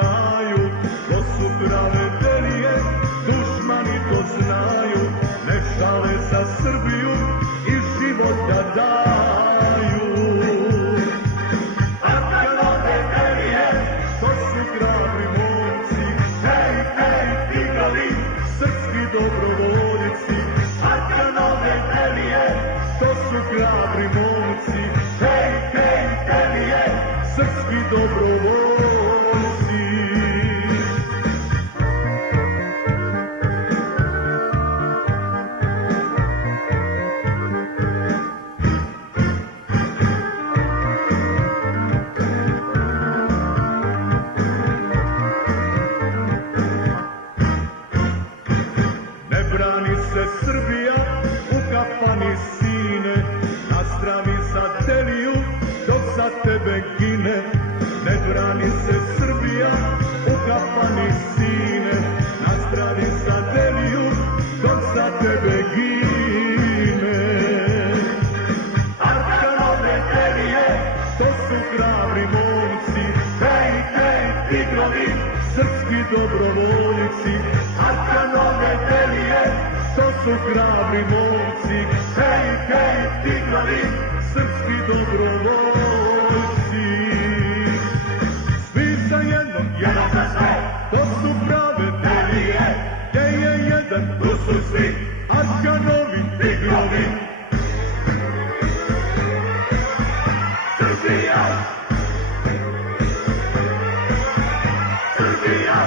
znaju, to su prave velije, dušmani to znaju, ne šale za Srbiju i život da daju. Arkanove velije, to su hrabri momci, hej, hej, tigrovi, srpski dobrovoljci. Arkanove velije, to su hrabri momci, hej, hej, velije, srpski dobrovoljci. Ne brani se Srbija u kafani sine, nastravi za Deliju dok za tebe gine. Ne brani se Srbija u kafani sine, nastravi za Deliju dok za tebe gine. Arkanove Delije, to su hrabri momci, hej, hej, tigrovi, srpski dobrovoljci. Arkanove Delije, to su hrabri momci, hej, hej, tigrovi, srpski dobrovoljci. Svi za jednog, jedan za sve, to su prave Delije, gde je jedan, tu su svi, Arkanovi tigrovi. Srbija! Srbija!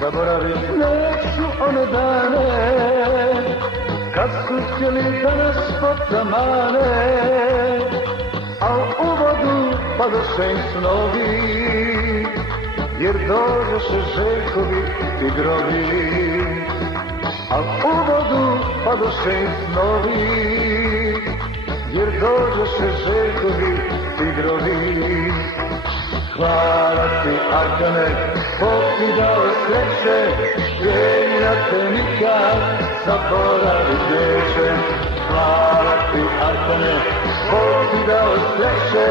Zaboravit neću one dane kad su htjeli da nas potamane, a u vodu padoše im snovi, jer dođoše Željkovi tigrovi. A u vodu padoše im snovi, jer dođoše Željkovi tigrovi. Hvala ti, Arkane, Bog ti dao sreće, jedina te nikad zaboravit neće. Hvala ti, Arkane, Bog ti dao sreće,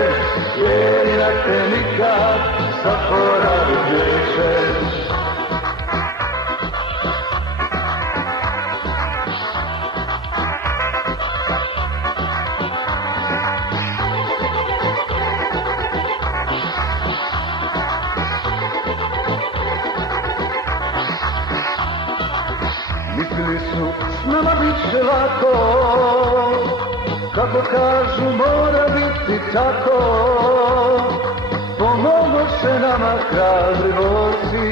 jedina te nikad zaboravit neće. Mislili su s nama bit će lako, kako kažu mora biti tako. Pomogoše nama hrabri borci,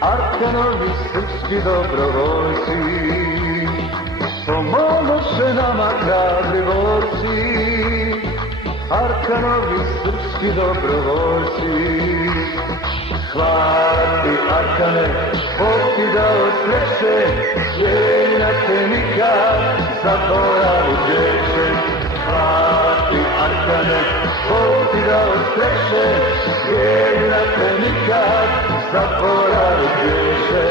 Arkanovi srpski dobrovoljci. Pomogoše nama hrabri borci, Arkanovi srpski dobrovoljci. Hvala ti, Arkane, Bog ti dao sreće, jedina te nikad zaboravit neće. Hvala ti, Arkane, Bog ti dao sreće, jedina te nikad zaboravit neće.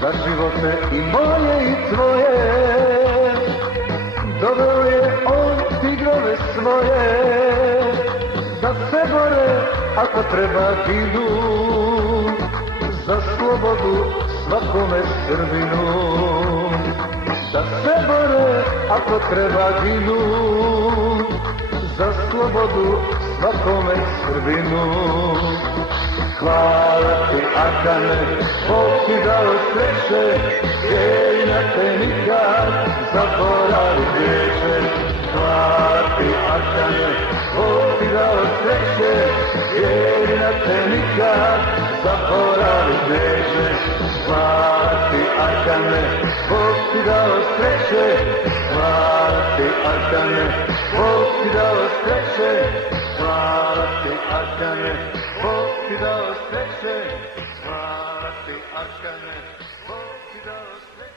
Za živote i moje i tvoje, doveo je on tigrove svoje, da se bore ako treba ginu, za slobodu svakome Srbinu. Da se bore ako treba ginu, za slobodu svakome Srbinu. Hvala ti, Arkane, Bog ti dao sreće, jedina te nikad zaboravit neće. Hvala ti, Arkane, dao sreće, jer na te nikad zaboravit neće. Hvala ti Arkane, Bog ti dao sreće, hvala ti Arkane, Bog ti dao sreće, hvala ti Arkane, Bog ti dao sreće, hvala ti Arkane, Bog ti dao sreće.